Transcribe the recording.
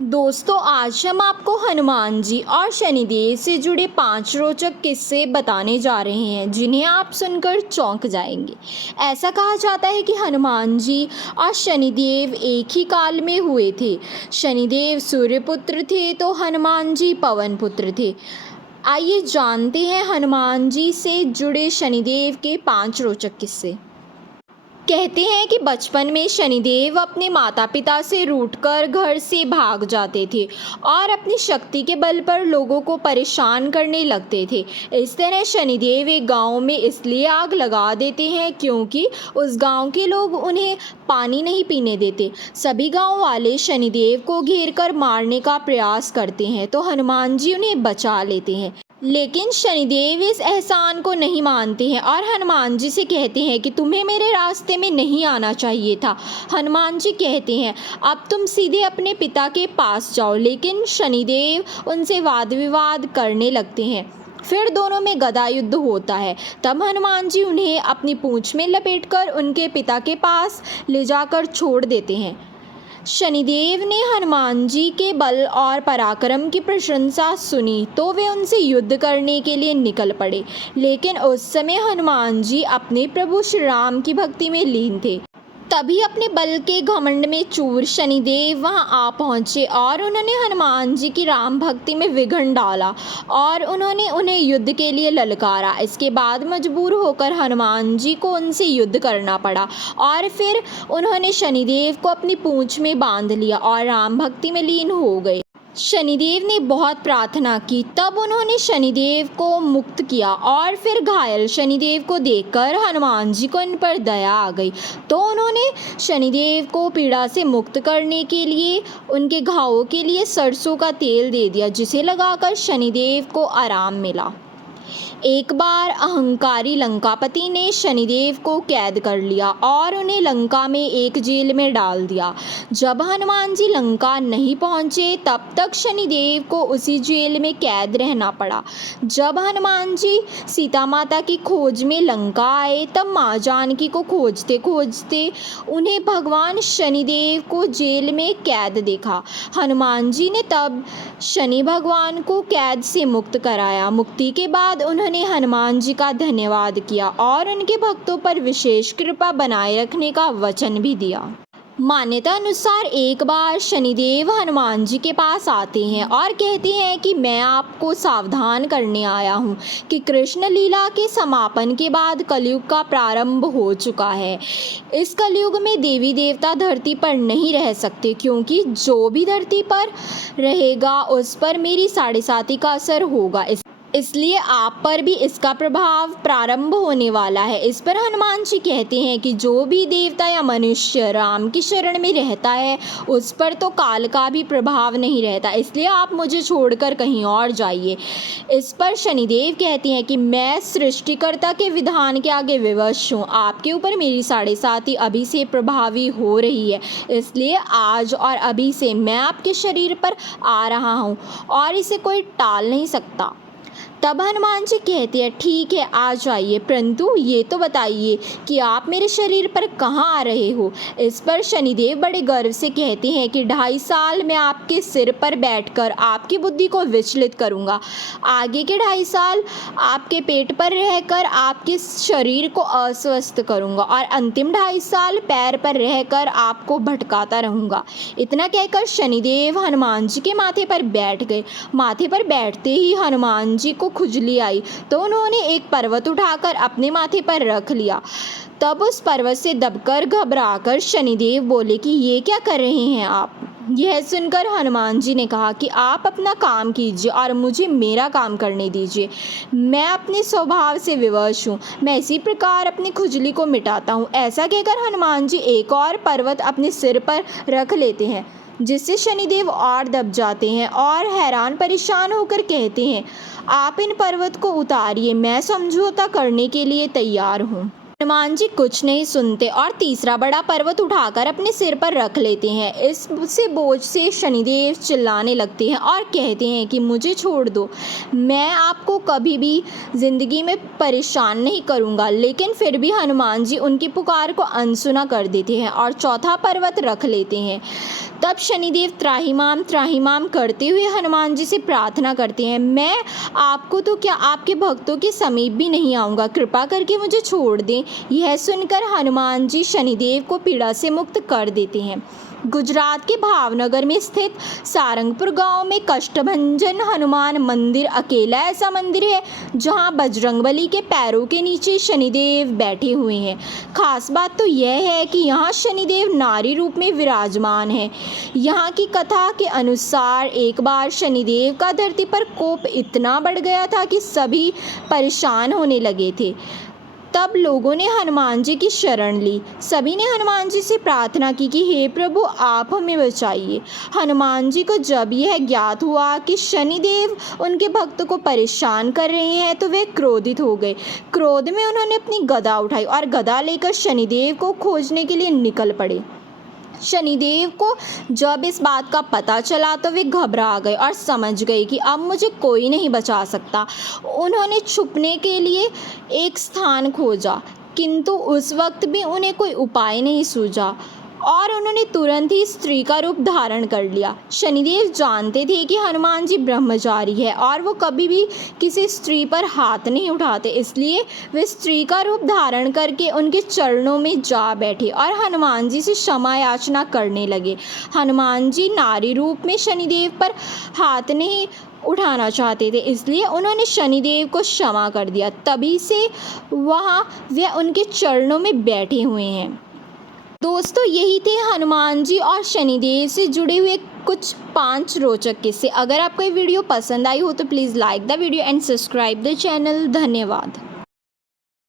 दोस्तों, आज हम आपको हनुमान जी और शनिदेव से जुड़े 5 रोचक किस्से बताने जा रहे हैं जिन्हें आप सुनकर चौंक जाएंगे। ऐसा कहा जाता है कि हनुमान जी और शनिदेव एक ही काल में हुए थे। शनिदेव सूर्यपुत्र थे तो हनुमान जी पवन पुत्र थे। आइए जानते हैं हनुमान जी से जुड़े शनिदेव के 5 रोचक किस्से। कहते हैं कि बचपन में शनिदेव अपने माता पिता से रूठकर घर से भाग जाते थे और अपनी शक्ति के बल पर लोगों को परेशान करने लगते थे। इस तरह शनिदेव एक गांव में इसलिए आग लगा देते हैं क्योंकि उस गांव के लोग उन्हें पानी नहीं पीने देते। सभी गांव वाले शनिदेव को घेर कर मारने का प्रयास करते हैं तो हनुमान जी उन्हें बचा लेते हैं। लेकिन शनिदेव इस एहसान को नहीं मानते हैं और हनुमान जी से कहते हैं कि तुम्हें मेरे रास्ते में नहीं आना चाहिए था। हनुमान जी कहते हैं अब तुम सीधे अपने पिता के पास जाओ, लेकिन शनिदेव उनसे वाद विवाद करने लगते हैं। फिर दोनों में गदा युद्ध होता है। तब हनुमान जी उन्हें अपनी पूंछ में लपेटकर उनके पिता के पास ले जाकर छोड़ देते हैं। शनिदेव ने हनुमान जी के बल और पराक्रम की प्रशंसा सुनी तो वे उनसे युद्ध करने के लिए निकल पड़े। लेकिन उस समय हनुमान जी अपने प्रभु श्री राम की भक्ति में लीन थे। तभी अपने बल के घमंड में चूर शनिदेव वहां आ पहुंचे और उन्होंने हनुमान जी की राम भक्ति में विघ्न डाला और उन्होंने उन्हें युद्ध के लिए ललकारा। इसके बाद मजबूर होकर हनुमान जी को उनसे युद्ध करना पड़ा और फिर उन्होंने शनिदेव को अपनी पूंछ में बांध लिया और राम भक्ति में लीन हो गए। शनिदेव ने बहुत प्रार्थना की, तब उन्होंने शनिदेव को मुक्त किया और फिर घायल शनिदेव को देखकर हनुमान जी को इन पर दया आ गई तो उन्होंने शनिदेव को पीड़ा से मुक्त करने के लिए उनके घावों के लिए सरसों का तेल दे दिया, जिसे लगाकर शनिदेव को आराम मिला। एक बार अहंकारी लंकापति ने शनिदेव को कैद कर लिया और उन्हें लंका में एक जेल में डाल दिया। जब हनुमान जी लंका नहीं पहुंचे तब तक शनिदेव को उसी जेल में कैद रहना पड़ा। जब हनुमान जी सीता माता की खोज में लंका आए तब माँ जानकी को खोजते खोजते उन्हें भगवान शनिदेव को जेल में कैद देखा। हनुमान जी ने तब शनि भगवान को कैद से मुक्त कराया। मुक्ति के बाद उन्होंने हनुमान जी का धन्यवाद किया और उनके भक्तों पर विशेष कृपा बनाए रखने का वचन भी दिया। मान्यता अनुसार एक बार शनिदेव हनुमान जी के पास आते हैं और कहते हैं कि मैं आपको सावधान करने आया हूँ कि कृष्ण लीला के समापन के बाद कलयुग का प्रारंभ हो चुका है। इस कलयुग में देवी देवता धरती पर नहीं रह सकते क्योंकि जो भी धरती पर रहेगा उस पर मेरी साढ़े साती का असर होगा। इसलिए आप पर भी इसका प्रभाव प्रारंभ होने वाला है। इस पर हनुमान जी कहते हैं कि जो भी देवता या मनुष्य राम की शरण में रहता है उस पर तो काल का भी प्रभाव नहीं रहता, इसलिए आप मुझे छोड़कर कहीं और जाइए। इस पर शनिदेव कहते हैं कि मैं सृष्टिकर्ता के विधान के आगे विवश हूँ। आपके ऊपर मेरी साढ़े साती अभी से प्रभावी हो रही है, इसलिए आज और अभी से मैं आपके शरीर पर आ रहा हूँ और इसे कोई टाल नहीं सकता। तब हनुमान जी कहते हैं ठीक है, आ जाइए, परंतु ये तो बताइए कि आप मेरे शरीर पर कहाँ आ रहे हो। इस पर शनिदेव बड़े गर्व से कहते हैं कि 2.5 साल मैं आपके सिर पर बैठकर आपकी बुद्धि को विचलित करूँगा। आगे के 2.5 साल आपके पेट पर रहकर आपके शरीर को अस्वस्थ करूँगा और अंतिम 2.5 साल पैर पर रहकर आपको भटकाता रहूँगा। इतना कहकर शनिदेव हनुमान जी के माथे पर बैठ गए। माथे पर बैठते ही हनुमान जी को खुजली आई तो उन्होंने एक पर्वत उठाकर अपने माथे पर रख लिया। तब उस पर्वत से दबकर घबराकर शनिदेव बोले कि ये क्या कर रहे हैं आप। यह सुनकर हनुमान जी ने कहा कि आप अपना काम कीजिए और मुझे मेरा काम करने दीजिए। मैं अपने स्वभाव से विवश हूँ, मैं इसी प्रकार अपनी खुजली को मिटाता हूँ। ऐसा कहकर हनुमान जी एक और पर्वत अपने सिर पर रख लेते हैं, जिससे शनिदेव और दब जाते हैं और हैरान परेशान होकर कहते हैं आप इन पर्वत को उतारिए, मैं समझौता करने के लिए तैयार हूँ। हनुमान जी कुछ नहीं सुनते और तीसरा बड़ा पर्वत उठाकर अपने सिर पर रख लेते हैं। इससे बोझ से शनिदेव चिल्लाने लगते हैं और कहते हैं कि मुझे छोड़ दो, मैं आपको कभी भी ज़िंदगी में परेशान नहीं करूँगा। लेकिन फिर भी हनुमान जी उनकी पुकार को अनसुना कर देते हैं और चौथा पर्वत रख लेते हैं। तब शनिदेव त्राहिमाम त्राहिमाम करते हुए हनुमान जी से प्रार्थना करते हैं, मैं आपको तो क्या आपके भक्तों के समीप भी नहीं आऊँगा, कृपा करके मुझे छोड़ दें। यह सुनकर हनुमान जी शनिदेव को पीड़ा से मुक्त कर देते हैं। गुजरात के भावनगर में स्थित सारंगपुर गांव में कष्टभंजन हनुमान मंदिर अकेला ऐसा मंदिर है जहां बजरंगबली के पैरों के नीचे शनिदेव बैठे हुए हैं। खास बात तो यह है कि यहां शनिदेव नारी रूप में विराजमान है। यहां की कथा के अनुसार एक बार शनिदेव का धरती पर कोप इतना बढ़ गया था कि सभी परेशान होने लगे थे। तब लोगों ने हनुमान जी की शरण ली। सभी ने हनुमान जी से प्रार्थना की कि हे प्रभु, आप हमें बचाइए। हनुमान जी को जब यह ज्ञात हुआ कि शनिदेव उनके भक्तों को परेशान कर रहे हैं तो वे क्रोधित हो गए। क्रोध में उन्होंने अपनी गदा उठाई और गदा लेकर शनिदेव को खोजने के लिए निकल पड़े। शनिदेव को जब इस बात का पता चला तो वे घबरा गए और समझ गए कि अब मुझे कोई नहीं बचा सकता। उन्होंने छुपने के लिए एक स्थान खोजा, किंतु उस वक्त भी उन्हें कोई उपाय नहीं सूझा और उन्होंने तुरंत ही स्त्री का रूप धारण कर लिया। शनिदेव जानते थे कि हनुमान जी ब्रह्मचारी है और वो कभी भी किसी स्त्री पर हाथ नहीं उठाते, इसलिए वे स्त्री का रूप धारण करके उनके चरणों में जा बैठे और हनुमान जी से क्षमा याचना करने लगे। हनुमान जी नारी रूप में शनिदेव पर हाथ नहीं उठाना चाहते थे, इसलिए उन्होंने शनिदेव को क्षमा कर दिया। तभी से वहाँ वे उनके चरणों में बैठे हुए हैं। दोस्तों, यही थे हनुमान जी और शनिदेव से जुड़े हुए कुछ 5 रोचक किस्से। अगर आपको ये वीडियो पसंद आई हो तो please like the video and subscribe the channel. धन्यवाद।